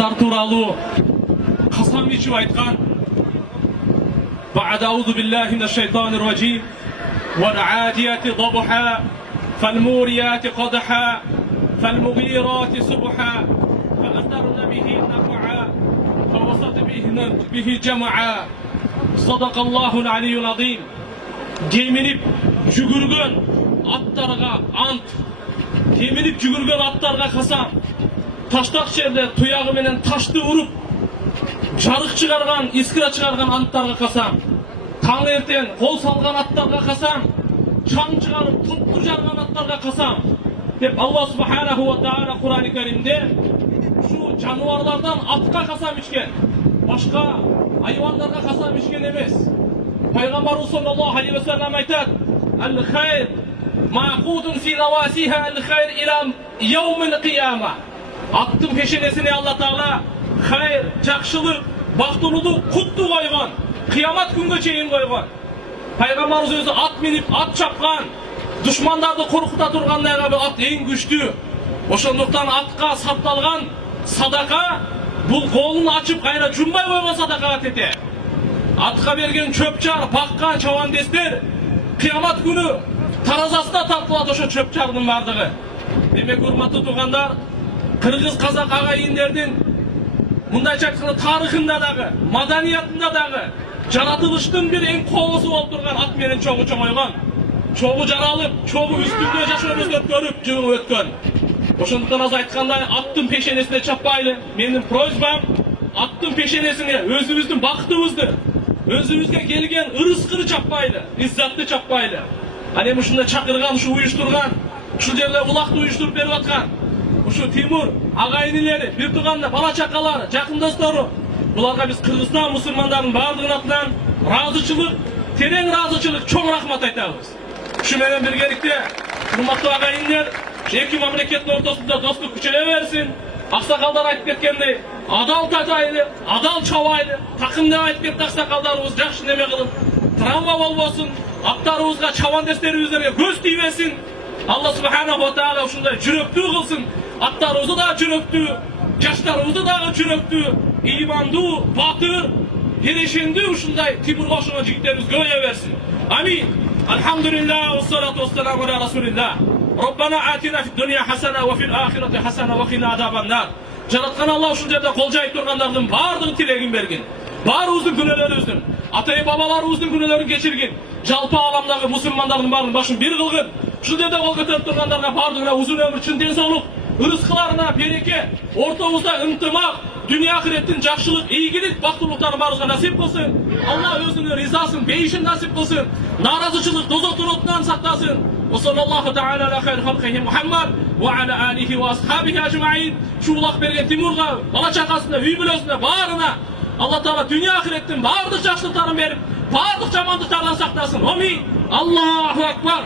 аттар туралы қасам ичип айткан. بعد أعوذ بالله من الشيطان الرجيم والعاديات ضبحا فالموريات قدحا فالمغيرات سبحا فأثرن به نقعا فوسط به جمعا صدق الله العلي العظيم. Кеминip жүгүргөн аттарга ант, кеминip жүгүргөн аттарга касам, таштак жерде туягы менен ташты уруп жарык чыгарган, искира чыгарган анттарга касам, таң эртен кол салган аттарга касам, чаң чыгарып топту жарган аттарга касам деп Алла субханаху ва таала Кур'ан-ы Керимде şu жануарлардан атка касам ичкен, башка айвандарга касам ичкен эмес. Пайгамбарыбыз саллаллаху алейхи ва саллям айтат: "Ал-хайр мa'qudun fi nawasiha al-хайр ila yawm al-qiyamah." Аттың пешенесине Алла Таала хайр, жакшылык, бактылуулук, кутту койгон, кыямат күнгө чейин койгон. Пайгамбарыбыз өзү ат минип, ат чапкан, душмандарды коркута турган ат эң күчтүү. Ошондуктан атка сатталган садака бул колун ачып кайра жумбай койгон садакага тете. Атка берген чөпчар, баккан чабандестер кыямат күнү таразасына тартылат ошо чөпчардын бардыгы. Демек, урматтуу туугандар, кыргыз казак агайындердин мындайча айтканда тарыхында дагы, маданиятында дагы жаратылыштын бир эң коосу болуп турган ат менен чогуу чоңойгон. Чогуу жаралып, чогуу үстүндө жашообузду өткөрүп, жыгып өткөн. Ошондуктан аз айткандай, аттын пешенесине чаппайлы. Менин просьбам, аттын пешенесине өзүбүздүн бактыбызды, өзүбүзгө келген ырыскыны чаппайлы, иззатты чаппайлы. Ал эми ушундай чакырган, ушу уюштурган, ушул жерде улакты уюштуруп берип аткан ушу Тимур агайынылары, бир туугандар, бала чакалары, жакын достору, буларга биз Кыргызстан мусулмандарынын бардыгынын атынан ыраазычылык, терең ыраазычылык, чоң рахмат айтабыз. Ушу менен биргеликте, урматтуу агайындар, эки мамлекеттин ортосунда достук күчөйө берсин. Аксакалдар айтып кеткендей, адал тажайлы, адал чабайлы, такым деп айтып кетти аксакалдарыбыз, жакшы неме кылып, травма болбосун, аттарыбызга, чабандестерибизге көз тийбесин. Алла субханаху ва таала ушундай жүрөктүү кылсын. Аттарыбызды да жүрөктүү, жаштарыбызды дагы жүрөктүү, ыймандуу, батыр, берешендүү ушундай Тимурга окшогон жигиттерибиз көбөйө берсин. Амин. Алхамдулиллах, вассалату вассаламу аля расулиллах. Rabbana atina fid dunya hasana wa fil akhirati hasana wa qina azaban nar. Жараткан Алла ушул жерде кол жайып тургандардын баардыгын тилегин бергин. Баарыбыздын күнөөлөрүбүздүн, ата-бабаларыбыздын күнөөлөрүн кечиргин. Жалпы аламдагы мусулмандардын баарын башын бир кылгын. Ушул жерде кол көтөрүп тургандарга баардыгына узун өмүр, чын денсаулык, ырыскыларына береке, ортобузда ынтымак, dünya ahiretin жакшылык, ийгилик, бактылыктарын баарыбызга насип кылсын. Алла өзүнүн ризасын, бейишин насип кылсын. Наразычылык, дозоктун отунан сактасын. وصلى الله تعالى على خير خلقه محمد وعلى آله وأصحابه أجمعين. Şu ulak bergen Timurga, bala çakasına, üy bülösüne, bağrına Allah Teala dünya ahiretin bağırdık jakşılıkların berip, bağırdık jamanlıklardan saktasın. Amin. Allahu Ekber.